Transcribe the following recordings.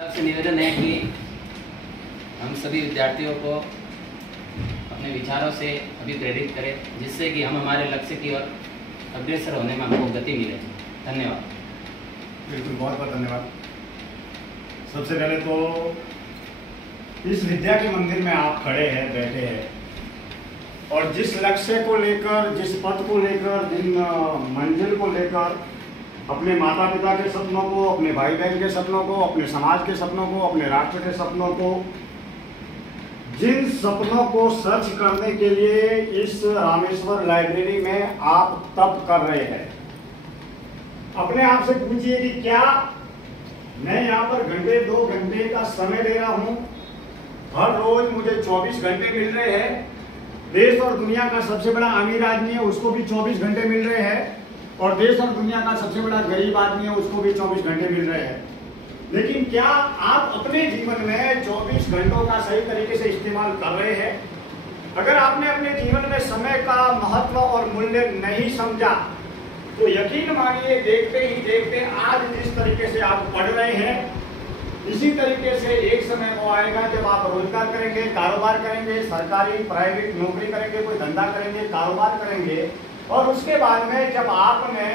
आपसे निवेदन है कि हम सभी विद्यार्थियों को अपने विचारों से अभिप्रेरित करें, जिससे कि हम हमारे लक्ष्य की ओर अग्रसर होने में हमको गति मिले। धन्यवाद। बिल्कुल, बहुत बहुत धन्यवाद। सबसे पहले तो इस विद्या के मंदिर में आप खड़े हैं, बैठे हैं, और जिस लक्ष्य को लेकर, जिस पद को लेकर, जिन मंजिल को लेकर अपने माता पिता के सपनों को, अपने भाई बहन के सपनों को, अपने समाज के सपनों को, अपने राष्ट्र के सपनों को, जिन सपनों को सच करने के लिए इस रामेश्वर लाइब्रेरी में आप तप कर रहे हैं, अपने आप से पूछिए कि क्या मैं यहाँ पर घंटे 2 घंटे का समय दे रहा हूँ? हर रोज मुझे 24 घंटे मिल रहे हैं। देश और दुनिया का सबसे बड़ा अमीर आदमी है, उसको भी 24 घंटे मिल रहे हैं, और देश और दुनिया का सबसे बड़ा गरीब आदमी है, उसको भी 24 घंटे मिल रहे हैं। लेकिन क्या आप अपने जीवन में 24 घंटों का सही तरीके से इस्तेमाल कर रहे हैं? अगर आपने अपने जीवन में समय का महत्व और मूल्य नहीं समझा तो यकीन मानिए, देखते ही देखते आज जिस तरीके से आप पढ़ रहे हैं, इसी तरीके से एक समय वो आएगा जब आप रोजगार करेंगे, कारोबार करेंगे, सरकारी प्राइवेट नौकरी करेंगे, कोई धंधा करेंगे, कारोबार करेंगे, और उसके बाद में जब आपने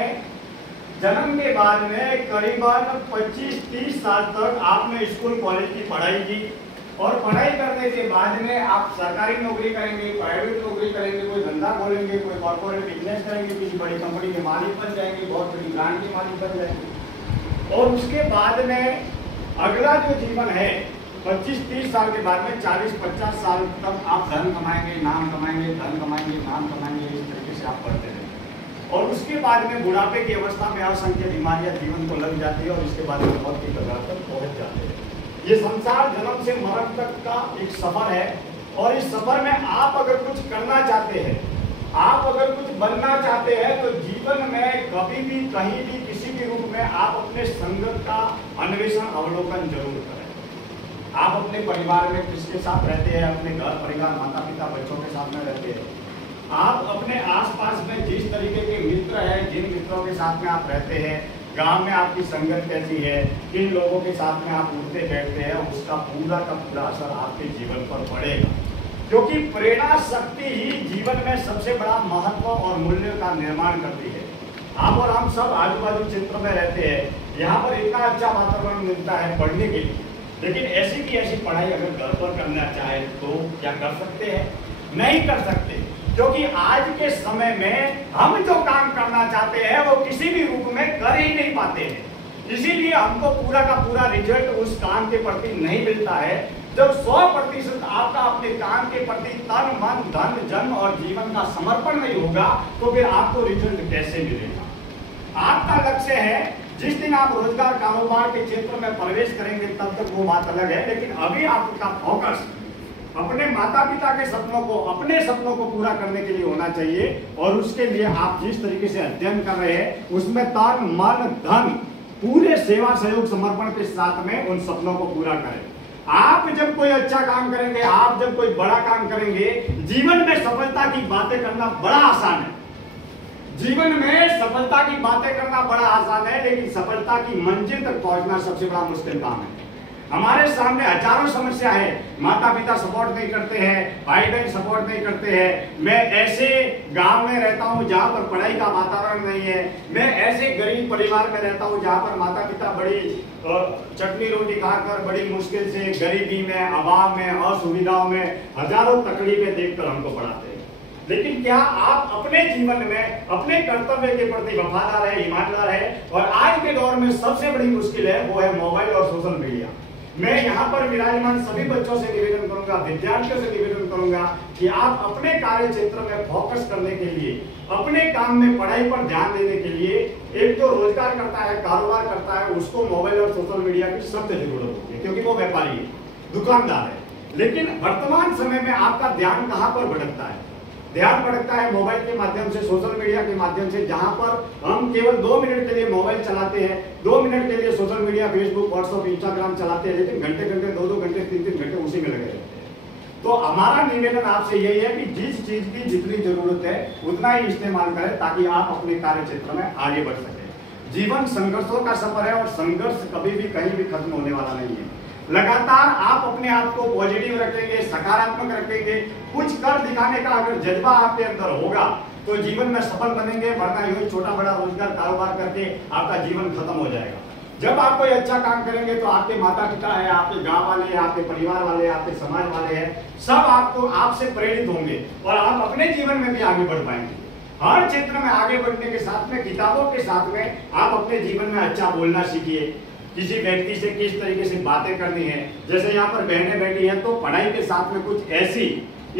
जन्म के बाद में करीबन 25-30 साल तक आपने स्कूल कॉलेज की पढ़ाई की, और पढ़ाई करने के बाद में आप सरकारी नौकरी करेंगे, प्राइवेट नौकरी करेंगे, कोई धंधा खोलेंगे, कोई कॉर्पोरेट बिजनेस करेंगे, किसी बड़ी कंपनी के मालिक बन जाएंगे, बहुत बड़ी ब्रांड के मालिक बन जाएंगे, और उसके बाद में अगला जो जीवन है 25-30 साल के बाद में 40-50 साल तक आप धन कमाएंगे, नाम कमाएंगे, धन कमाएंगे, नाम कमाएंगे, इस तरीके से आप पढ़ते रहेंगे। और उसके बाद में बुढ़ापे की अवस्था में असंख्य बीमारियां जीवन को लग जाती है, और इसके बाद में मौत की कगार तक पहुंच जाते हैं। ये संसार जन्म से मरण तक का एक सफर है, और इस सफर में आप अगर कुछ करना चाहते हैं, आप अगर कुछ बनना चाहते हैं, तो जीवन में कभी भी, कहीं भी, किसी भी रूप में आप अपने संगत का अन्वेषण, अवलोकन जरूर करें। आप अपने परिवार में किसके साथ रहते हैं? अपने घर परिवार, माता पिता, बच्चों के साथ में रहते हैं। आप अपने आसपास में जिस तरीके के मित्र हैं, जिन मित्रों के साथ में आप रहते हैं, गांव में आपकी संगत कैसी है, किन लोगों के साथ में आप उठते बैठते हैं, उसका पूरा का पूरा असर आपके जीवन पर पड़ेगा, क्योंकि प्रेरणा शक्ति ही जीवन में सबसे बड़ा महत्व और मूल्य का निर्माण करती है। आप और हम सब आजू बाजू क्षेत्र में रहते हैं, यहाँ पर इतना अच्छा वातावरण मिलता है पढ़ने के लिए, लेकिन ऐसी की ऐसी पढ़ाई अगर घर पर करना चाहे तो क्या कर सकते हैं? नहीं कर सकते, क्योंकि आज के समय में हम जो काम करना चाहते हैं वो किसी भी रूप में कर ही नहीं पाते हैं। इसीलिए हमको पूरा का पूरा रिजल्ट उस काम के प्रति नहीं मिलता है। जब 100% आपका अपने काम के प्रति तन, मन, धन, जन और जीवन का समर्पण नहीं होगा तो फिर आपको रिजल्ट कैसे मिलेगा? आपका लक्ष्य है, जिस दिन आप रोजगार कारोबार के क्षेत्र में प्रवेश करेंगे तब तक वो बात अलग है, लेकिन अभी आपका फोकस अपने माता पिता के सपनों को, अपने सपनों को पूरा करने के लिए होना चाहिए, और उसके लिए आप जिस तरीके से अध्ययन कर रहे हैं उसमें तन, मन, धन, पूरे सेवा सहयोग समर्पण के साथ में उन सपनों को पूरा करें। आप जब कोई अच्छा काम करेंगे, आप जब कोई बड़ा काम करेंगे, जीवन में सफलता की बातें करना बड़ा आसान है। जीवन में सफलता की बातें करना बड़ा आसान है, लेकिन सफलता की मंजिल तक पहुंचना सबसे बड़ा मुश्किल काम है। हमारे सामने हजारों समस्या है, माता पिता सपोर्ट नहीं करते हैं, भाई बहन सपोर्ट नहीं करते हैं, मैं ऐसे गांव में रहता हूं जहां पर पढ़ाई का वातावरण नहीं है, मैं ऐसे गरीब परिवार में रहता हूं जहां पर माता पिता बड़ी चटनी रोटी खाकर बड़ी मुश्किल से गरीबी में, अभाव में, असुविधाओं में, हजारों तकलीफें देखकर हमको पढ़ाते हैं। लेकिन क्या आप अपने जीवन में अपने कर्तव्य के प्रति वफादार है, ईमानदार है? और आज के दौर में सबसे बड़ी मुश्किल है वो है मोबाइल और सोशल मीडिया। मैं यहाँ पर विराजमान सभी बच्चों से निवेदन करूंगा, विद्यार्थियों से निवेदन करूंगा कि आप अपने कार्य क्षेत्र में फोकस करने के लिए, अपने काम में पढ़ाई पर ध्यान देने के लिए, एक जो रोजगार करता है, कारोबार करता है, उसको मोबाइल और सोशल मीडिया की सख्त जरूरत होती है, क्योंकि वो व्यापारी है, दुकानदार है। लेकिन वर्तमान समय में आपका ध्यान कहाँ पर भटकता है? ध्यान भटकता है मोबाइल के माध्यम से, सोशल मीडिया के माध्यम से, जहां पर हम केवल 2 मिनट के लिए मोबाइल चलाते हैं, 2 मिनट के लिए social media, Facebook, WhatsApp, Instagram चलाते हैं, लेकिन घंटे घंटे, 2-2 घंटे, 3-3 घंटे उसी में लगे रहते हैं। तो हमारा निवेदन आपसे यही है कि जिस चीज की जितनी जरूरत है उतना ही इस्तेमाल करें, ताकि आप अपने कार्य क्षेत्र में आगे बढ़ सकें। जीवन संघर्षों का सफर है, और संघर्ष कभी भी कहीं भी खत्म होने वाला नहीं है। लगातार आप अपने आप को पॉजिटिव रखेंगे, सकारात्मक रखेंगे, कुछ कर दिखाने का अगर जज्बा आपके अंदर होगा तो जीवन में सफल बनेंगे, वरना यूं छोटा बड़ा रोजगार कारोबार करके आपका जीवन खत्म हो जाएगा। जब आप कोई अच्छा काम करेंगे तो आपके माता पिता है, आपके गांव वाले हैं, आपके परिवार वाले, आपके समाज वाले हैं, सब आपको आपसे प्रेरित होंगे और आप अपने जीवन में भी आगे बढ़ पाएंगे। हर क्षेत्र में आगे बढ़ने के साथ में, किताबों के साथ में आप अपने जीवन में अच्छा बोलना सीखिए, किसी व्यक्ति से किस तरीके से बातें करनी है। जैसे यहाँ पर बहनें बैठी हैं तो पढ़ाई के साथ में कुछ ऐसी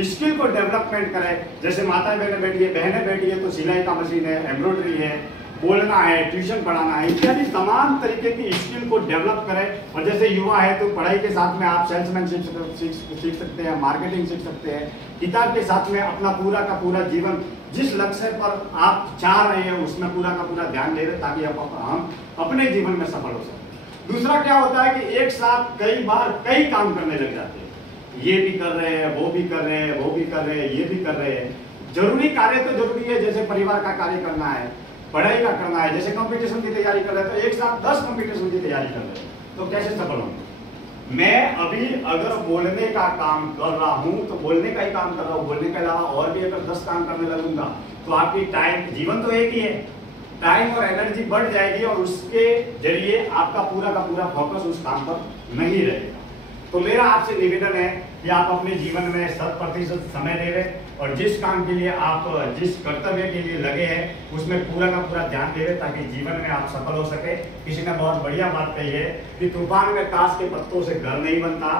स्किल को डेवलपमेंट करें। जैसे माताएं बहनें बैठी है, बहनें बैठी है तो सिलाई का मशीन है, एम्ब्रॉयडरी है, बोलना है, ट्यूशन पढ़ाना है, इत्यादि तमाम तरीके की स्किल को डेवलप करें। और जैसे युवा है तो पढ़ाई के साथ में आप सेल्समैनशिप सीख सकते हैं, मार्केटिंग सीख सकते हैं। किताब के साथ में अपना पूरा का पूरा जीवन जिस लक्ष्य पर आप चाह रहे हैं उसमें पूरा का पूरा ध्यान दे रहे ताकि हम अपने जीवन में सफल हो सकें। दूसरा क्या होता है कि एक साथ कई बार कई काम करने लग जाते हैं, ये भी कर रहे हैं, वो भी कर रहे हैं, वो भी कर रहे हैं, ये भी कर रहे हैं। जरूरी कार्य तो जरूरी है, जैसे परिवार का कार्य करना है, पढ़ाई का करना है, जैसे कंपटीशन की तैयारी कर रहे हैं तो एक साथ 10 कंपटीशन की तैयारी कर रहे हैं तो कैसे सफल होंगे। मैं अभी अगर बोलने का काम कर रहा हूं तो बोलने का ही काम कर रहा हूं, बोलने के अलावा और भी अगर 10 काम करने लगूंगा तो आपकी टाइम, जीवन तो एक ही है, टाइम और एनर्जी बढ़ जाएगी और उसके जरिए आपका पूरा का पूरा फोकस उस काम पर नहीं रहेगा। तो मेरा आपसे निवेदन है कि आप अपने जीवन में 100% समय दे रहे और जिस काम के लिए आप, जिस कर्तव्य के लिए लगे हैं उसमें पूरा का पूरा ध्यान दे रहे ताकि जीवन में आप सफल हो सके। किसी ने बहुत बढ़िया बात कही है कि तूफान में ताश के पत्तों से घर नहीं बनता,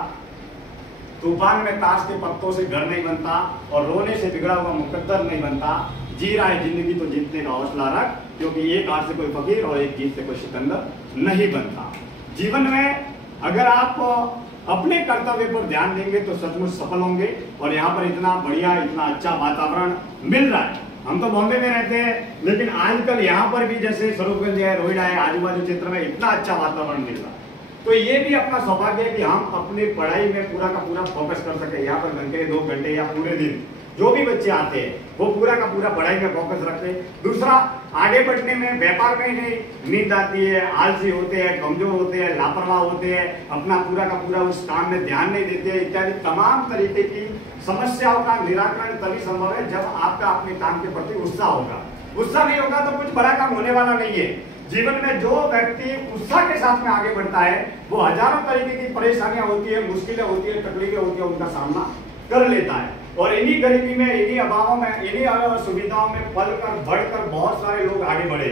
तूफान में ताश के पत्तों से घर नहीं बनता और रोने से बिगड़ा हुआ मुकद्दर नहीं बनता। जी रहा है जिंदगी तो जीतने का हौसला रख, क्योंकि एक हार से कोई फकीर और एक जीत से कोई सिकंदर नहीं बनता। जीवन में अगर आप अपने कर्तव्य पर ध्यान देंगे तो सचमुच सफल होंगे। और यहाँ पर इतना बढ़िया, इतना अच्छा वातावरण मिल रहा है। हम तो बॉम्बे में रहते हैं लेकिन आजकल यहाँ पर भी जैसे स्वरूपगंज है, रोहिड़ा है, आजू बाजू क्षेत्र में इतना अच्छा वातावरण मिल रहा है। तो ये भी अपना सौभाग्य है कि हम अपनी पढ़ाई में पूरा का पूरा फोकस कर सके। यहाँ पर घंटे 2 घंटे या पूरे दिन जो भी बच्चे आते हैं वो पूरा का पूरा पढ़ाई में फोकस रखते हैं। दूसरा, आगे बढ़ने में, व्यापार में नहीं नींद आती है, आलसी होते हैं, कमजोर होते हैं, लापरवाह होते हैं, अपना पूरा का पूरा उस काम में ध्यान नहीं देते हैं, इत्यादि तमाम तरीके की समस्याओं का निराकरण तभी संभव है जब आपका अपने काम के प्रति उत्साह होगा। उत्साह नहीं होगा तो कुछ बड़ा काम होने वाला नहीं है। जीवन में जो व्यक्ति उत्साह के साथ में आगे बढ़ता है वो हजारों तरीके की परेशानियां होती है, मुश्किलें होती है, तकलीफें होती है, उनका सामना कर लेता है। और इन्हीं गरीबी में, इन्हीं अभावों में, इन्हीं सुविधाओं में पल कर बढ़कर बहुत सारे लोग आगे बढ़े।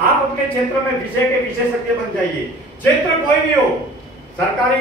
आप अपने क्षेत्र में विषय के विशेषज्ञ बन जाइए। क्षेत्र कोई भी हो, सरकारी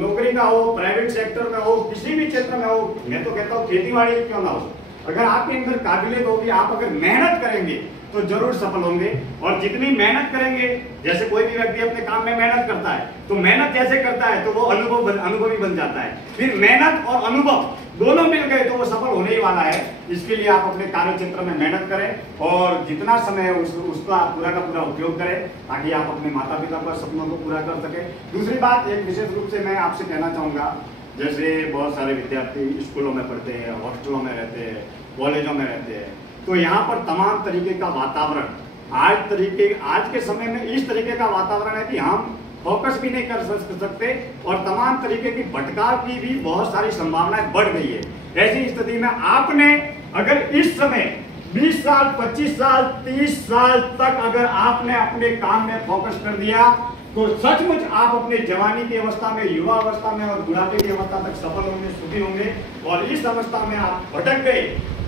नौकरी का हो, प्राइवेट सेक्टर में हो, किसी भी क्षेत्र में हो, मैं तो कहता हूँ खेतीबाड़ी क्यों ना हो, अगर आपके अंदर काबिलियत होगी, आप अगर मेहनत करेंगे तो जरूर सफल होंगे। और जितनी मेहनत करेंगे, जैसे कोई भी व्यक्ति अपने काम में मेहनत करता है तो मेहनत जैसे करता है तो वो अनुभवी बन जाता है। फिर मेहनत और अनुभव दोनों मिल गए तो वो सफल होने ही वाला है। इसके लिए आप अपने कार्य क्षेत्र में मेहनत करें और जितना समय है उसका पूरा का पूरा उपयोग करें ताकि आप अपने माता पिता का सपनों को पूरा कर सके। दूसरी बात, एक विशेष रूप से मैं आपसे कहना चाहूंगा, जैसे बहुत सारे विद्यार्थी स्कूलों में पढ़ते हैं, हॉस्टलों में रहते हैं, कॉलेजों में रहते हैं, तो यहाँ पर तमाम तरीके का वातावरण, आज के समय में इस तरीके का वातावरण है कि हम फोकस भी नहीं कर सकते और तमाम तरीके की भटकाव की भी बहुत सारी संभावनाएं बढ़ गई है। ऐसी स्थिति में आपने अगर इस समय 20 साल, 25 साल, 30 साल तक अगर आपने अपने काम में फोकस कर दिया तो सचमुच आप अपने जवानी की अवस्था में, युवा अवस्था में और बुढ़ापे की अवस्था तक सफल होंगे, सुखी होंगे। और इस अवस्था में आप भटक गए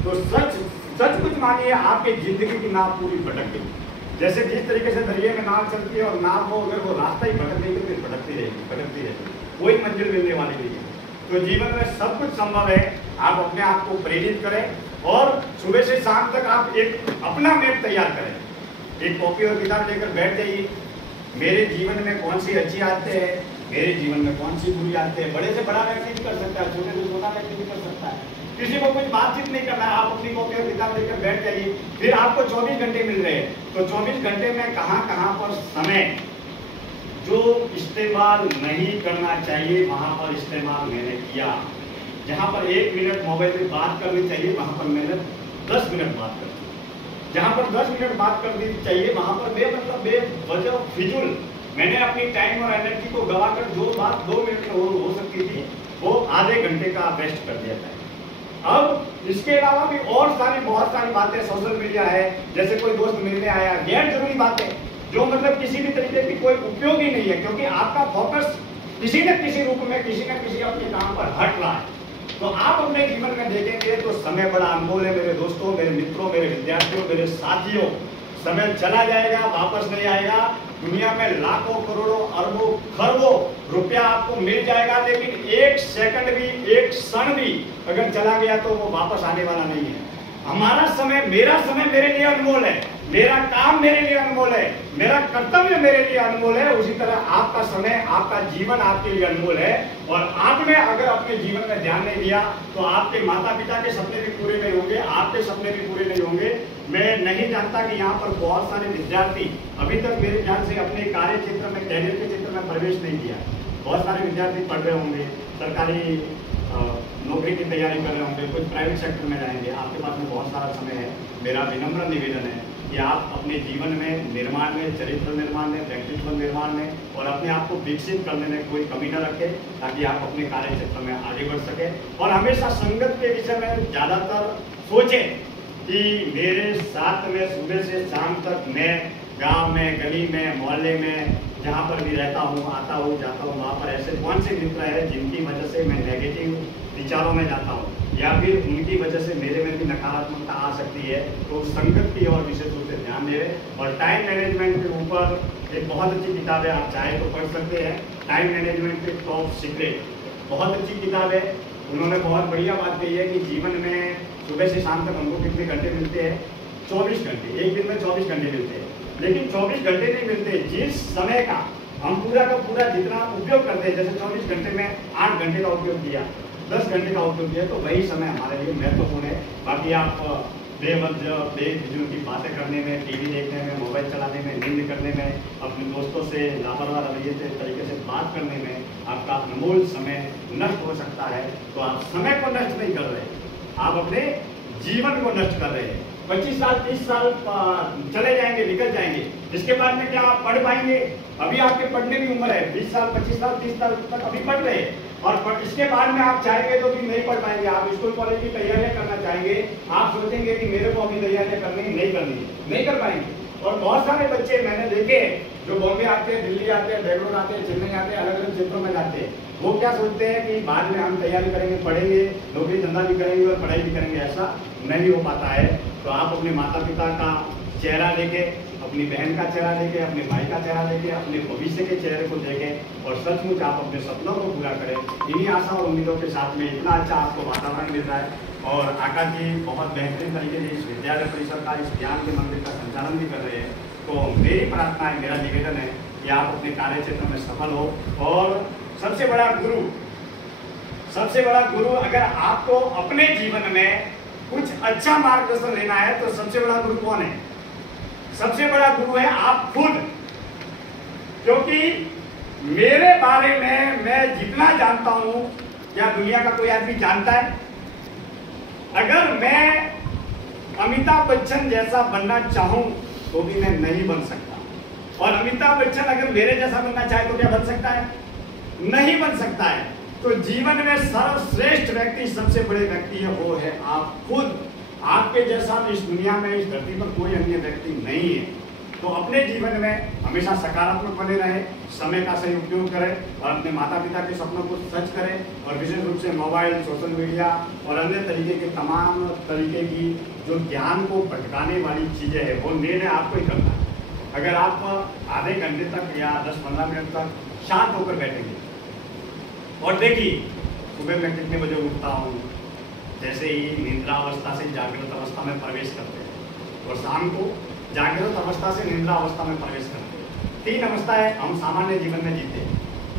तो सचमुच मानिए आपकी जिंदगी की नाव पूरी भटक गई। जैसे जिस तरीके से दरिया में नाव चलती है और नाव को अगर वो रास्ता ही भटक गई तो फिर भटकती रहेगी, कोई मंजिल मिलने वाली नहीं है। तो जीवन में सब कुछ संभव है। आप अपने आप को प्रेरित करें और सुबह से शाम तक आप एक अपना मैप तैयार करें। एक कॉपी और किताब लेकर बैठ जाइए, मेरे जीवन में कौन सी अच्छी आदतें हैं, मेरे जीवन में कौन सी बुरी आदतें हैं। बड़े से बड़ा व्यक्ति भी कर सकता है, छोटे से छोटा व्यक्ति भी कर सकता है। किसी को कुछ बातचीत नहीं करना है, आप अपनी कॉपी और किताब लेकर बैठ जाइए। फिर आपको 24 घंटे मिल रहे हैं तो 24 घंटे में कहाँ पर समय जो इस्तेमाल नहीं करना चाहिए वहां पर इस्तेमाल मैंने किया। जहां पर 1 मिनट मोबाइल में बात करनी चाहिए वहां पर मैंने 10 मिनट बात कर दी। जहां पर 10 मिनट बात करनी चाहिए वहां पर बेवजह फिजूल मैंने अपनी टाइम और एनर्जी को गवाकर जो बात 2 मिनट आधे घंटे का वेस्ट कर दिया जाए। अब इसके अलावा भी और बहुत सारी बातें सोशल मीडिया है, जैसे कोई दोस्त मिलने आया, गैर जरूरी बातें जो मतलब किसी भी तरीके की कोई उपयोग ही नहीं है, क्योंकि आपका फोकस किसी न किसी रूप में किसी न किसी अपने काम पर हट रहा है। तो आप अपने जीवन में देखेंगे तो समय बड़ा अनमोल है मेरे दोस्तों, मेरे मित्रों, मेरे विद्यार्थियों, मेरे साथियों। समय चला जाएगा, वापस नहीं आएगा। दुनिया में लाखों करोड़ों अरबों खरबों रुपया आपको मिल जाएगा, लेकिन एक सेकंड भी, एक क्षण भी अगर चला गया तो वो वापस आने वाला नहीं है। हमारा समय, मेरा समय मेरे लिए अनमोल है, मेरा काम मेरे लिए अनमोल है, मेरा कर्तव्य मेरे लिए अनमोल है। उसी तरह आपका समय, आपका जीवन आपके लिए अनमोल है। और आपने अगर अपने जीवन में ध्यान नहीं दिया तो आपके माता पिता के सपने भी पूरे नहीं होंगे, आपके सपने भी पूरे नहीं होंगे। मैं नहीं जानता कि यहाँ पर बहुत सारे विद्यार्थी अभी तक मेरे ख्याल से अपने कार्य क्षेत्र में, कैरियर के क्षेत्र में प्रवेश नहीं किया। बहुत सारे विद्यार्थी पढ़ रहे होंगे, सरकारी नौकरी की तैयारी कर रहे होंगे, कुछ प्राइवेट सेक्टर में जाएंगे। आपके पास में बहुत सारा समय है। मेरा विनम्र निवेदन है कि आप अपने जीवन में निर्माण में, चरित्र निर्माण में, व्यक्तित्व निर्माण में और अपने आप को विकसित करने में कोई कमी न रखें, ताकि आप अपने कार्य क्षेत्र में आगे बढ़ सके। और हमेशा संगत के विषय में ज़्यादातर सोचें कि मेरे साथ में सुबह से शाम तक मैं गांव में, गली में, मोहल्ले में जहाँ पर भी रहता हूँ, आता हूँ, जाता हूँ, वहाँ पर ऐसे कौन से मित्र है जिनकी वजह से मैं नेगेटिव विचारों में जाता हूँ या फिर उनकी वजह से मेरे में भी नकारात्मकता आ सकती है। तो संगत की और विशेष रूप से ध्यान दें। और टाइम मैनेजमेंट के ऊपर एक बहुत अच्छी किताब है, आप चाहे तो पढ़ सकते हैं, टाइम मैनेजमेंट के टॉप सीक्रेट। बहुत अच्छी किताब है। उन्होंने बहुत बढ़िया बात कही है कि जीवन में सुबह से शाम तक हमको कितने घंटे मिलते हैं? 24 घंटे। एक दिन में 24 घंटे मिलते हैं, लेकिन 24 घंटे नहीं मिलते। जिस समय का हम पूरा का पूरा जितना उपयोग करते हैं, जैसे 24 घंटे में 8 घंटे का उपयोग किया, 10 घंटे का उपयोग किया, तो वही समय हमारे लिए महत्वपूर्ण है। बाकी आप बेवजह बेफिजूल की बातें करने में, टीवी देखने में, मोबाइल चलाने में, नींद करने में, अपने दोस्तों से लापरवाह रवैये से तरीके से बात करने में आपका अनमोल समय नष्ट हो सकता है। तो आप समय को नष्ट नहीं कर रहे, आप अपने जीवन को नष्ट कर रहे हैं। 25 साल 30 साल चले जाएंगे, निकल जाएंगे, इसके बाद में क्या आप पढ़ पाएंगे? अभी आपके पढ़ने की उम्र है, 20 साल 25 साल 30 साल तक अभी पढ़ रहे हैं, और इसके बाद में आप चाहेंगे तो भी नहीं पढ़ पाएंगे। आप स्कूल कॉलेज की तैयारियां करना चाहेंगे, आप सोचेंगे कि मेरे को अभी तैयारियां करनी नहीं करनी, नहीं कर पाएंगे। और बहुत सारे बच्चे मैंने देखे जो बॉम्बे आते हैं, दिल्ली आते हैं, बेंगलोर आते हैं, चेन्नई आते हैं, अलग अलग क्षेत्रों में जाते हैं। वो क्या सोचते हैं कि बाद में हम तैयारी करेंगे, पढ़ेंगे, नौकरी धंधा भी करेंगे और पढ़ाई भी करेंगे। ऐसा नहीं हो पाता है। तो आप अपने माता पिता का चेहरा देके, अपनी बहन का चेहरा देके, अपने भाई का चेहरा देके, अपने भविष्य के चेहरे को देखें और सचमुच आप अपने सपनों को पूरा करें। इन्हीं आशा और उम्मीदों के साथ में इतना अच्छा आपको वातावरण मिल रहा है और आकाश जी बहुत बेहतरीन तरीके से इस विद्यालय परिसर का, इस ज्ञान के मंदिर का संचालन भी कर रहे हैं। तो मेरी प्रार्थना है, मेरा निवेदन है कि आप अपने कार्य क्षेत्र में सफल हो। और सबसे बड़ा गुरु अगर आपको अपने जीवन में कुछ अच्छा मार्गदर्शन लेना है तो सबसे बड़ा गुरु कौन है? सबसे बड़ा गुरु है आप खुद। क्योंकि मेरे बारे में मैं जितना जानता हूं, क्या दुनिया का कोई आदमी जानता है? अगर मैं अमिताभ बच्चन जैसा बनना चाहूं तो भी मैं नहीं बन सकता। और अमिताभ बच्चन अगर मेरे जैसा बनना चाहे तो क्या बन सकता है? नहीं बन सकता है। तो जीवन में सर्वश्रेष्ठ व्यक्ति, सबसे बड़े व्यक्ति है वो है आप खुद। आपके जैसा इस दुनिया में, इस धरती पर कोई अन्य व्यक्ति नहीं है। तो अपने जीवन में हमेशा सकारात्मक बने रहे, समय का सही उपयोग करें और अपने माता पिता के सपनों को सच करें। और विशेष रूप से मोबाइल, सोशल मीडिया और अन्य तरीके के तमाम तरीके की जो ज्ञान को भटकाने वाली चीज़ें हैं वो निर्णय आपको ही करना है। अगर आप आधे घंटे तक या 10-15 मिनट तक शांत होकर बैठेंगे और देखिए सुबह मैं कितने बजे उठता हूँ, जैसे ही निद्रावस्था से जागृत अवस्था में प्रवेश करते हैं और शाम को जागृत अवस्था से निद्रा अवस्था में प्रवेश करते हैं। 3 अवस्था है हम सामान्य जीवन में जीते हैं।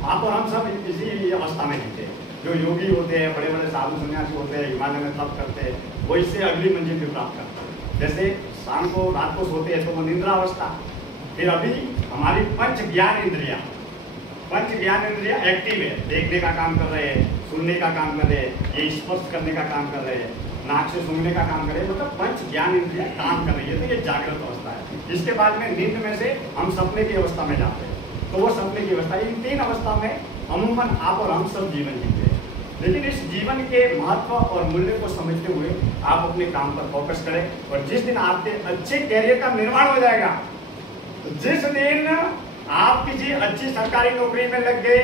आप और हम सब इसी अवस्था में जीते हैं। जो योगी होते हैं, बड़े बड़े साधु सन्यासी होते हैं, हिमालय में तप करते हैं, वो इससे अगली मंजिल भी प्राप्त करते हैं। जैसे शाम को रात को सोते हैं तो वो निद्रा अवस्था। फिर अभी हमारी पंच ज्ञान इंद्रिया एक्टिव है, देखने का काम कर रहे हैं, सुनने का काम कर रहे हैं, ये स्पर्श करने का काम कर रहे हैं, नाक से सूंघने का काम कर रहे हैं, मतलब पंच ज्ञान इंद्रिया काम कर रही है। तो ये जागृत अवस्था है। इसके बाद में नींद में से हम सपने की अवस्था में जाते हैं, तो वो सपने की अवस्था। इन 3 अवस्था में अमूमन आप और हम सब जीवन जीते हैं। लेकिन इस जीवन के महत्व और मूल्य को समझते हुए आप अपने काम पर फोकस करें। और जिस दिन आपके अच्छे कैरियर का निर्माण हो जाएगा, तो जिस दिन आप किसी अच्छी सरकारी नौकरी में लग गए,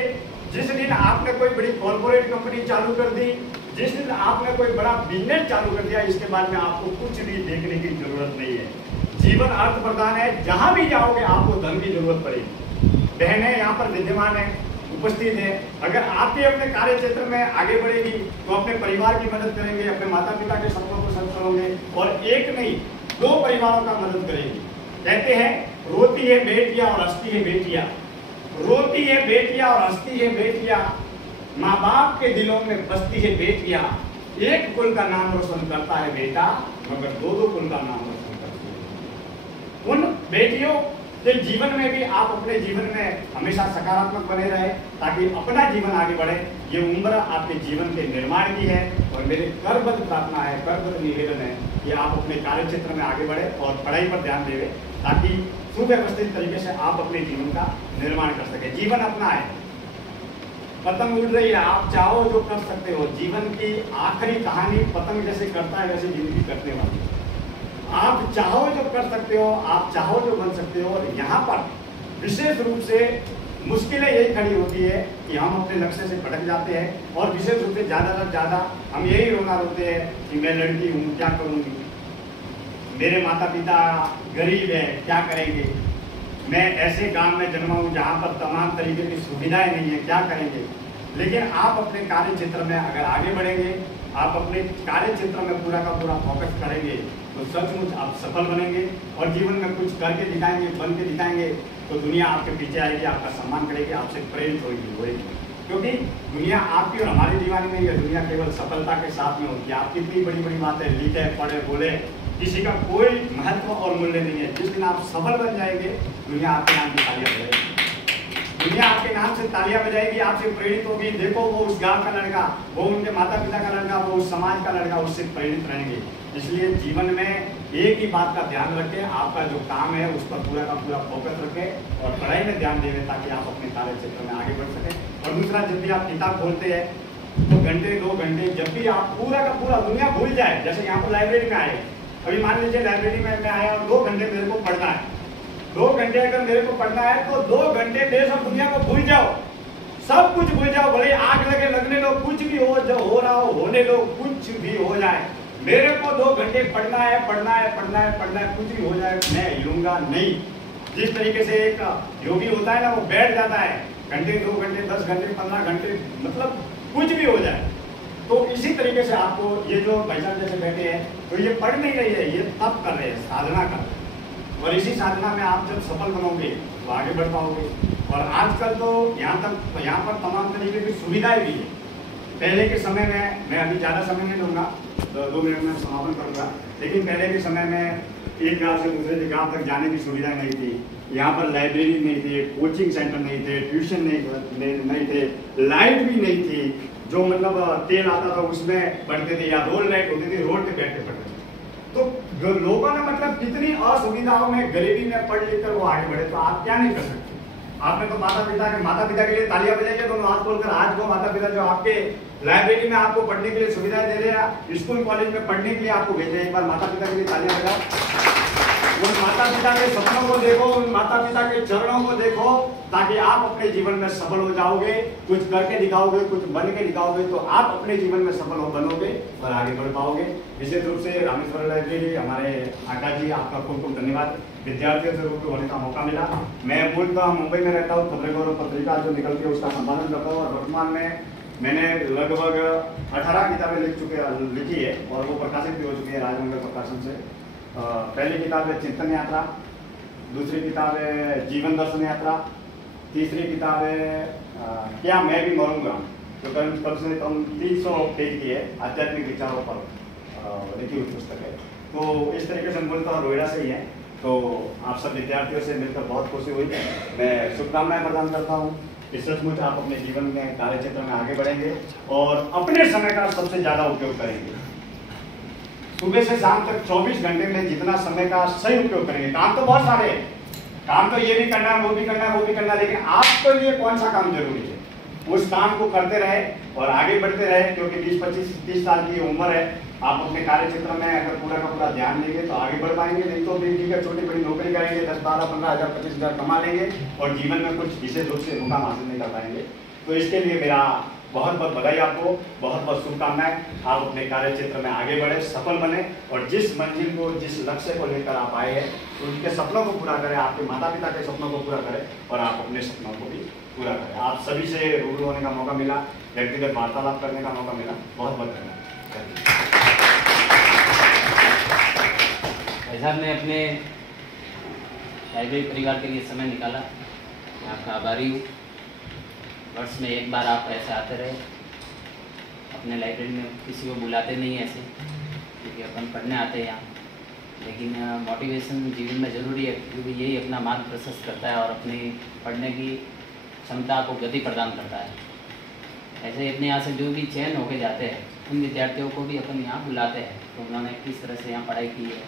जिस दिन आपने कोई बड़ी कॉर्पोरेट कंपनी चालू कर दी, जिस दिन आपने कोई बड़ा बिजनेस चालू कर दिया, इसके बाद में आपको कुछ भी देखने की जरूरत नहीं है। जीवन अर्थ प्रदान है, जहां भी जाओगे आपको धन की जरूरत पड़ेगी। बहनें यहाँ पर विद्यमान है, उपस्थित है, अगर आप भी अपने कार्य क्षेत्र में आगे बढ़ेगी तो अपने परिवार की मदद करेंगे, अपने माता पिता के सपनों को सच करोगे, और एक नहीं 2 परिवारों का मदद करेंगे। कहते हैं रोती है बेटियां और हंसती है बेटियां, रोती है बेटियां और हंसती है बेटियां, माँ बाप के दिलों में बसती है बेटियां। एक कुल का नाम रोशन करता है बेटा, मगर 2-2 कुल का नाम रोशन करती है। उन बेटियों के जीवन में भी आप अपने जीवन में हमेशा सकारात्मक बने रहे, ताकि अपना जीवन आगे बढ़े। ये उम्र आपके जीवन के निर्माण की है, और मेरे करबद्ध प्रार्थना है, करबद्ध निवेदन है कि आप अपने कार्य क्षेत्र में आगे बढ़े और पढ़ाई पर ध्यान देवे, ताकि सुव्यवस्थित तरीके से आप अपने जीवन का निर्माण कर सके। जीवन अपना है, पतंग उड़ रही है, आप चाहो जो कर सकते हो। जीवन की आखिरी कहानी पतंग जैसे करता है वैसे जिंदगी कटने वाली है। आप चाहो जो कर सकते हो, आप चाहो जो बन सकते हो। और यहाँ पर विशेष रूप से मुश्किलें यही खड़ी होती है कि हम अपने लक्ष्य से भटक जाते हैं, और विशेष रूप से ज़्यादा से ज़्यादा हम यही रोना रोते हैं कि मैं लड़की हूँ, क्या करूँगी, मेरे माता पिता गरीब है, क्या करेंगे, मैं ऐसे गांव में जन्मा हूँ जहाँ पर तमाम तरीके की सुविधाएं नहीं है, क्या करेंगे। लेकिन आप अपने कार्य क्षेत्र में अगर आगे बढ़ेंगे, आप अपने कार्य क्षेत्र में पूरा का पूरा फोकस करेंगे, तो सचमुच आप सफल बनेंगे और जीवन में कुछ करके दिखाएंगे, बन के दिखाएंगे, तो दुनिया आपके पीछे आएगी, आपका सम्मान करेगी, आपसे प्रेरित होगी। क्योंकि दुनिया आपकी और हमारी दीवानी नहीं है, दुनिया केवल सफलता के साथ में होती है। आप कितनी बड़ी बड़ी बातें लिखे, पढ़े, बोले, किसी का कोई महत्व और मूल्य नहीं है। जिस दिन आप सफल बन जाएंगे, दुनिया आपके नाम की तालियां बजाएगी, दुनिया आपके नाम से तालियां बजाएगी, आपसे प्रेरित होगी। देखो वो उस गांव का लड़का, वो उनके माता पिता का लड़का, वो उस समाज का लड़का, उससे प्रेरित रहेंगे। इसलिए जीवन में एक ही बात का ध्यान रखें, आपका जो काम है उस पर पूरा का पूरा फोकस रखें और पढ़ाई में ध्यान दें, ताकि आप अपने कार्य क्षेत्र में आगे बढ़ सकें। और दूसरा, जब भी आप किताब खोलते हैं तो घंटे 2 घंटे जब भी आप पूरा का पूरा दुनिया भूल जाए, जैसे यहाँ पर लाइब्रेरी में आए, अभी मान लीजिए लाइब्रेरी में मैं आया और 2 घंटे मेरे को पढ़ना है, 2 घंटे अगर मेरे को पढ़ना है तो 2 घंटे देश और दुनिया को भूल जाओ, सब कुछ भूल जाओ, भले आग लगे लगने दो, कुछ भी हो, जो हो रहा हो होने दो, कुछ भी हो जाए। मेरे को 2 घंटे पढ़ना है, पढ़ना है, पढ़ना है, पढ़ना है, कुछ भी हो जाए मैं हिलूंगा नहीं। जिस तरीके से एक योगी होता है ना, वो बैठ जाता है घंटे, 2 घंटे, 10 घंटे, 15 घंटे, मतलब कुछ भी हो जाए। तो इसी तरीके से आपको ये जो भाई साहब जैसे बैठे हैं, तो ये पढ़ नहीं रही है, ये तप कर रहे हैं, साधना कर रहे हैं, और इसी साधना में आप जब सफल बनोगे तो आगे बढ़ पाओगे। और आजकल तो यहाँ पर तमाम तरीके की सुविधाएं भी है। पहले के समय में, मैं अभी ज़्यादा समय नहीं लूँगा, 2 मिनट में समापन करूँगा, लेकिन पहले के समय में एक गांव से दूसरे गांव तक जाने की सुविधा नहीं थी। यहाँ पर लाइब्रेरी नहीं थी, कोचिंग सेंटर नहीं थे, ट्यूशन नहीं थे, लाइट भी नहीं थी। जो मतलब तेल आता था उसमें पढ़ते थे, या रोड लाइट होती थी, रोड पे बैठ के पढ़ते थे। तो लोगों ने मतलब कितनी असुविधाओं में, गरीबी में पढ़ लिख कर वो आगे बढ़े। तो आप क्या नहीं कर सकते। आपने तो माता पिता के लिए तालियां बजाइए, दोनों हाथ खोलकर। आज वो माता पिता जो आपके लाइब्रेरी में आपको पढ़ने के लिए सुविधाएं दे रहे हैं, स्कूल कॉलेज में पढ़ने के लिए आपको भेज रहे हैं, एक बार माता पिता के लिए तालियां बजाओ। उन माता पिता के सपनों को देखो, उन माता पिता के चरणों को देखो, ताकि आप अपने जीवन में सफल हो जाओगे, कुछ करके दिखाओगे, कुछ बन के दिखाओगे, तो आप अपने जीवन में सफल हो बनोगे और आगे बढ़ पाओगे। विशेष रूप से रामेश्वर लाइब्रेरी, हमारे आकाश जी, आपका खूब खूब धन्यवाद। विद्यार्थियों से रूबरू होने का मौका मिला। मैं मूलतः मुंबई में रहता हूँ, खबरें गौरव पत्रिका जो निकलती है उसका संपादन करता हूँ, और वर्तमान में मैंने लगभग 18 किताबें लिखी है, और वो प्रकाशित भी हो चुकी है राजमंगल प्रकाशन से। पहली किताब है चिंतन यात्रा, दूसरी किताब है जीवन दर्शन यात्रा, तीसरी किताब है क्या मैं भी मरूंगा, जो कम से कम 300 पेज की है, आध्यात्मिक विचारों पर लिखी हुई पुस्तक है। तो इस तरीके से मूलतः नोएडा से ही है। तो आप सब विद्यार्थियों से मिलकर बहुत खुशी हुई। मैं शुभकामनाएं प्रदान करता हूँ कि सचमुच आप अपने जीवन में, कार्य क्षेत्र में आगे बढ़ेंगे और अपने समय का सबसे ज़्यादा उपयोग करेंगे। सुबह से शाम तक 24 घंटे में जितना समय का सही उपयोग करेंगे। काम तो बहुत सारे हैं, काम तो ये भी करना है, वो भी करना है, वो भी करना है, लेकिन आपके लिए कौन सा काम जरूरी है? उस काम को करते रहे और आगे बढ़ते रहे, क्योंकि 20-25-30 साल की उम्र है। आप अपने कार्य क्षेत्र में अगर पूरा का पूरा ध्यान देंगे तो आगे बढ़ पाएंगे, नहीं तो भी ठीक है छोटी बड़ी नौकरी करेंगे, 10-12-15 हज़ार 25 हज़ार कमा लेंगे और जीवन में कुछ विशेष रूप से मुकाम हासिल नहीं कर पाएंगे। तो इसके लिए मेरा बहुत बहुत बधाई आपको, बहुत बहुत शुभकामनाएं। आप अपने कार्य क्षेत्र में आगे बढ़े, सफल बने और जिस मंजिल को, जिस लक्ष्य को लेकर आप आए हैं उनके सपनों को पूरा करें, आपके माता पिता के सपनों को पूरा करें और आप अपने सपनों को भी पूरा करें। आप सभी से रूबरू होने का मौका मिला, व्यक्तिगत वार्तालाप करने का मौका मिला, बहुत बहुत धन्यवाद। भाई साहब ने अपने लाइब्रेरी परिवार के लिए समय निकाला, मैं आपका आभारी हूँ। वर्ष में एक बार आप ऐसे आते रहे, अपने लाइब्रेरी में किसी को बुलाते नहीं ऐसे, क्योंकि अपन पढ़ने आते हैं यहाँ, लेकिन मोटिवेशन जीवन में ज़रूरी है, क्योंकि यही अपना मार्ग प्रशस्त करता है और अपनी पढ़ने की क्षमता को गति प्रदान करता है। ऐसे अपने यहाँ से जो भी चयन होके जाते हैं उन विद्यार्थियों को भी अपन यहाँ बुलाते हैं, तो उन्होंने किस तरह से यहाँ पढ़ाई की है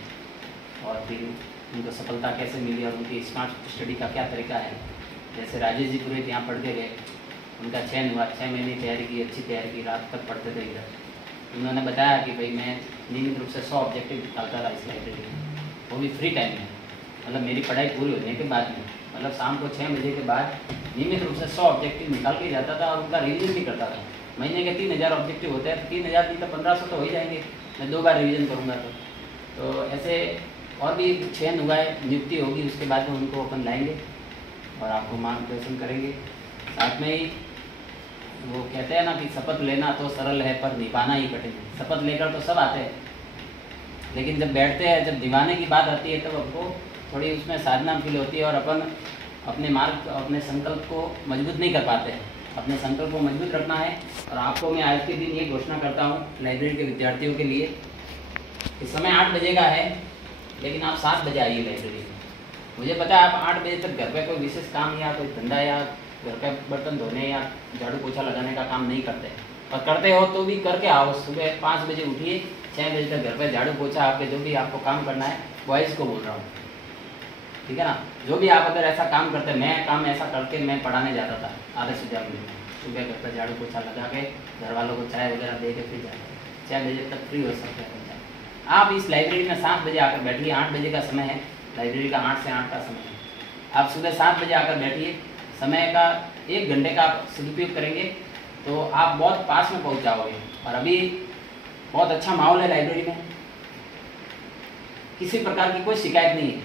और फिर उनको सफलता कैसे मिली और उनकी स्मार्ट स्टडी का क्या तरीका है। जैसे राजेश जी पुरोहित यहाँ पढ़ के गए, उनका चयन हुआ, 6 महीने तैयारी की, अच्छी तैयारी की, रात तक पढ़ते थे इधर। उन्होंने बताया कि भाई मैं नियमित रूप से 100 ऑब्जेक्टिव निकालता था इस लाइब्रेरी में, वो भी फ्री टाइम में, मतलब मेरी पढ़ाई पूरी होने के बाद में, मतलब शाम को 6 बजे के बाद नियमित रूप से 100 ऑब्जेक्टिव निकाल के जाता था और उनका रिवीजन भी करता था। महीने के 3000 ऑब्जेक्टिव होते हैं, तो 3000 नहीं तो 1500 तो हो ही जाएंगे, मैं 2 बार रिवीजन करूँगा तो ऐसे और भी चयन हुआ है, नियुक्ति होगी, उसके बाद में उनको अपन लाएंगे और आपको मार्गदर्शन करेंगे। साथ में ही वो कहते हैं ना कि शपथ लेना तो सरल है पर निभाना ही कठिन है। शपथ लेकर तो सब आते हैं, लेकिन जब बैठते हैं, जब निभाने की बात आती है, तब आपको थोड़ी उसमें साधना फील होती है और अपन अपने मार्ग, अपने संकल्प को मजबूत नहीं कर पाते हैं। अपने संकल्प को मजबूत रखना है। और आपको मैं आज के दिन ये घोषणा करता हूँ लाइब्रेरी के विद्यार्थियों के लिए कि समय 8 बजे का है, लेकिन आप 7 बजे आइए लाइब्रेरी में। मुझे पता है आप 8 बजे तक घर पे कोई विशेष काम या कोई धंधा या घर पे बर्तन धोने या झाड़ू पोछा लगाने का काम नहीं करते, और करते हो तो भी करके आओ। सुबह 5 बजे उठिए, 6 बजे तक घर पे झाड़ू पोछा, आपके जो भी आपको काम करना है, बॉयज़ को बोल रहा हूँ, ठीक है ना। जो भी आप अगर ऐसा काम करते, मैं काम ऐसा करके मैं पढ़ाने जाता था आदर्श विद्यालय में, सुबह घर पर झाड़ू पोछा लगा के घर वालों को चाय वगैरह दे के फिर जाते, 6 बजे तक फ्री हो सकते हैं। आप इस लाइब्रेरी में 7 बजे आकर बैठिए। 8 बजे का समय है लाइब्रेरी का, 8 से 8 का समय है। आप सुबह 7 बजे आकर बैठिए, समय का 1 घंटे का आप सदुपयोग करेंगे तो आप बहुत पास में पहुंच जाओगे। और अभी बहुत अच्छा माहौल है लाइब्रेरी में, किसी प्रकार की कोई शिकायत नहीं है।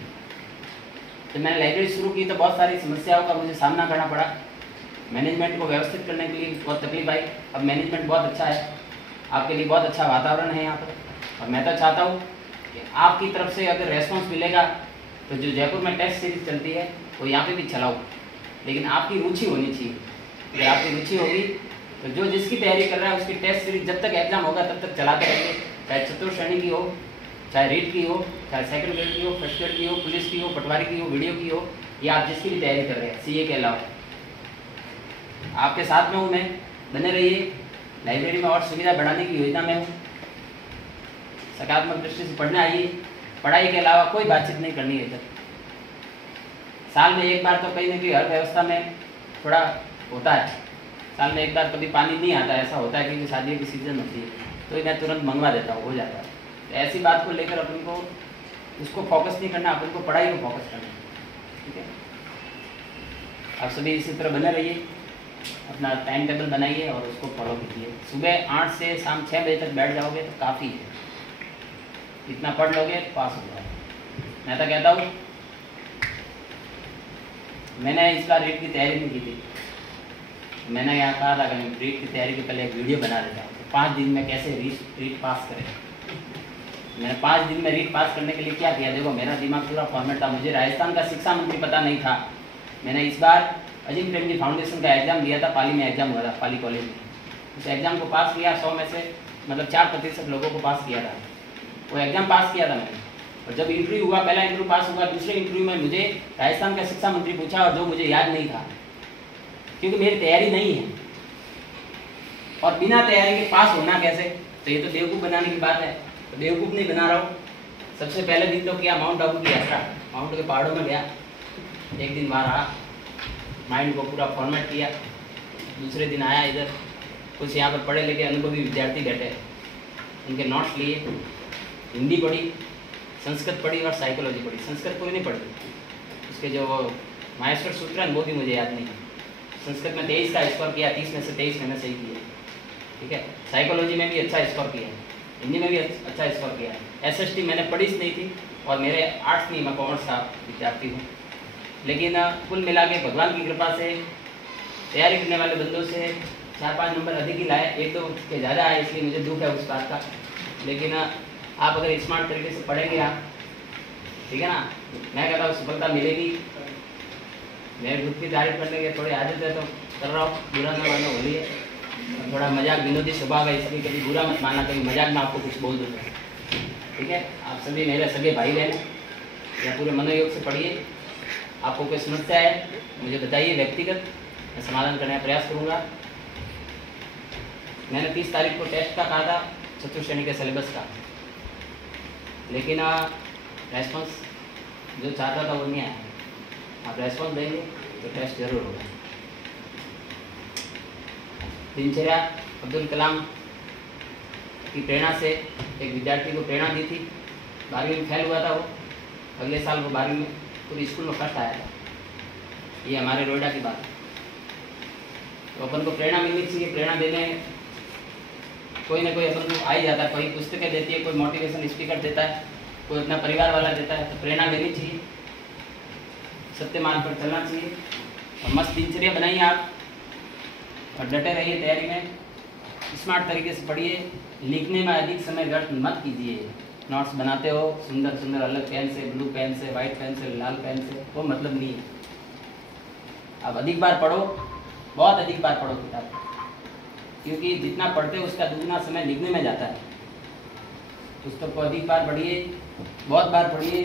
तो मैंने लाइब्रेरी शुरू की तो बहुत सारी समस्याओं का मुझे सामना करना पड़ा, मैनेजमेंट को व्यवस्थित करने के लिए बहुत तकलीफ आई। अब मैनेजमेंट बहुत अच्छा है, आपके लिए बहुत अच्छा वातावरण है यहाँ पर। और मैं तो चाहता हूँ कि आपकी तरफ से अगर रेस्पॉन्स मिलेगा तो जो जयपुर में टेस्ट सीरीज चलती है वो यहाँ पे भी चलाओ, लेकिन आपकी रुचि होनी चाहिए। अगर आपकी रुचि होगी तो जो जिसकी तैयारी कर रहा है उसकी टेस्ट सीरीज जब तक एग्जाम होगा तब तक चलाते रहेंगे, चाहे चतुर्थ श्रेणी की हो, चाहे रीट की हो, चाहे सेकंड ग्रेड की हो, फर्स्ट ग्रेड की हो, पुलिस की हो, पटवारी की हो, वीडियो की हो, या आप जिसकी भी तैयारी कर रहे हैं, सीए के अलावा आपके साथ में हूँ मैं। बने रहिए, लाइब्रेरी में और सुविधा बढ़ाने की योजना में हूँ। सकारात्मक दृष्टि से पढ़ने आइए, पढ़ाई के अलावा कोई बातचीत नहीं करनी है इधर। साल में एक बार तो कहीं ना कहीं हर व्यवस्था में थोड़ा होता है, साल में एक बार कभी पानी नहीं आता, ऐसा होता है क्योंकि शादियों की सीजन होती है, तो मैं तुरंत मंगवा देता हूँ, हो जाता है। तो ऐसी बात को लेकर अपन को उसको फोकस नहीं करना, अपन को पढ़ाई को फोकस करना है, ठीक है। आप सभी इसी तरह बने रहिए, अपना टाइम टेबल बनाइए और उसको फॉलो कीजिए। सुबह 8 से शाम 6 बजे तक बैठ जाओगे तो काफ़ी है, इतना पढ़ लोगे पास हो जाओगे। मैं तो कहता हूँ, मैंने इस बार रीट की तैयारी नहीं की थी, मैंने यहाँ कहा था कि मैं रीट की तैयारी के पहले एक वीडियो बना देता हूँ, तो 5 दिन में कैसे रीट पास करें। मैंने 5 दिन में रीट पास करने के लिए क्या किया, देखो मेरा दिमाग पूरा फॉर्मेट था। मुझे राजस्थान का शिक्षा मंत्री पता नहीं था। मैंने इस बार अजीम प्रेमजी फाउंडेशन का एग्जाम दिया था, पाली में एग्जाम हुआ था, पाली कॉलेज में। उस एग्जाम को पास किया, 100 में से मतलब 4% लोगों को पास किया था। वो एग्जाम पास किया था मैंने। और जब इंटरव्यू हुआ, पहला इंटरव्यू पास हुआ, दूसरे इंटरव्यू में मुझे राजस्थान का शिक्षा मंत्री पूछा, और जो मुझे याद नहीं था क्योंकि मेरी तैयारी नहीं है। और बिना तैयारी के पास होना कैसे, तो ये तो बेवकूफ़ बनाने की बात है। तो बेवकूफ़ नहीं बना रहा हूँ। सबसे पहले दिन तो किया माउंट आबू की यात्रा, माउंट के पहाड़ों में गया, एक दिन वहाँ रहा, माइंड को पूरा फॉर्मेट किया, दूसरे दिन आया इधर, कुछ यहाँ पर पढ़े लिखे अनुभवी विद्यार्थी बैठे, उनके नोट्स लिए, हिंदी पढ़ी, संस्कृत पढ़ी और साइकोलॉजी पढ़ी। संस्कृत पूरी नहीं पढ़ी, उसके जो माहेश्वर सूत्र है वो भी मुझे याद नहीं है। संस्कृत में 23 का स्कोर किया, 30 में से 23 मैंने सही किया, ठीक है। साइकोलॉजी में भी अच्छा स्कोर किया है, हिंदी में भी अच्छा स्कोर किया है। SST मैंने पढ़ी नहीं थी और मेरे आर्ट्स नहीं, मैं कॉमर्स का विद्यार्थी हूँ, लेकिन कुल मिला के भगवान की कृपा से तैयारी करने वाले बंदों से 4-5 नंबर अधिक ही लाए। 1-2 के ज़्यादा आए, इसलिए मुझे दुख है उस बात का। लेकिन आप अगर स्मार्ट तरीके से पढ़ेंगे आप, ठीक है ना, मैं कहता हूँ सफलता मिलेगी। मेरे खुद की तारीफ करने की थोड़ी आदत है तो कर रहा हूँ, बुरा न मानो, होली है। थोड़ा मजाक विनोदी स्वभाव है, इसलिए कभी बुरा मत मानना, कभी मजाक में आपको कुछ बोल दूँगा, ठीक है। आप सभी मेरे सगे भाई बहन या पूरे मनोयोग से पढ़िए। आपको कोई समस्या है मुझे बताइए व्यक्तिगत, मैं समाधान करने का प्रयास करूँगा। मैंने 30 तारीख को टेस्ट का कहा था, चतुर्थ श्रेणी के सिलेबस का, लेकिन रेस्पॉन्स जो चाहता था वो नहीं आया। आप रेस्पॉन्स देंगे तो टेस्ट जरूर होगा। दिनचर्या अब्दुल कलाम की प्रेरणा से एक विद्यार्थी को प्रेरणा दी थी। 12वीं में फेल हुआ था वो, अगले साल वो 12वीं में पूरी स्कूल में फर्स्ट आया था। ये हमारे नोएडा की बात है। तो अपन को प्रेरणा मिलनी चाहिए। प्रेरणा देने कोई ना कोई अपन को आ ही जाता है, कोई पुस्तकें देती है, कोई मोटिवेशन स्पीकर देता है, कोई अपना परिवार वाला देता है। तो प्रेरणा लेनी चाहिए, सत्य मार्ग पर चलना चाहिए और मस्त दिनचर्या बनाइए आप और डटे रहिए तैयारी में। स्मार्ट तरीके से पढ़िए, लिखने में अधिक समय व्यर्थ मत कीजिए। नोट्स बनाते हो सुंदर सुंदर अलग पेन से, ब्लू पेन से, वाइट पेन से, लाल पेन से, वो मतलब नहीं है। आप अधिक बार पढ़ो, बहुत अधिक बार पढ़ो किताब, क्योंकि जितना पढ़ते हो उसका दुगना समय लिखने में जाता है। पुस्तक को अधिक बार पढ़िए, बहुत बार पढ़िए।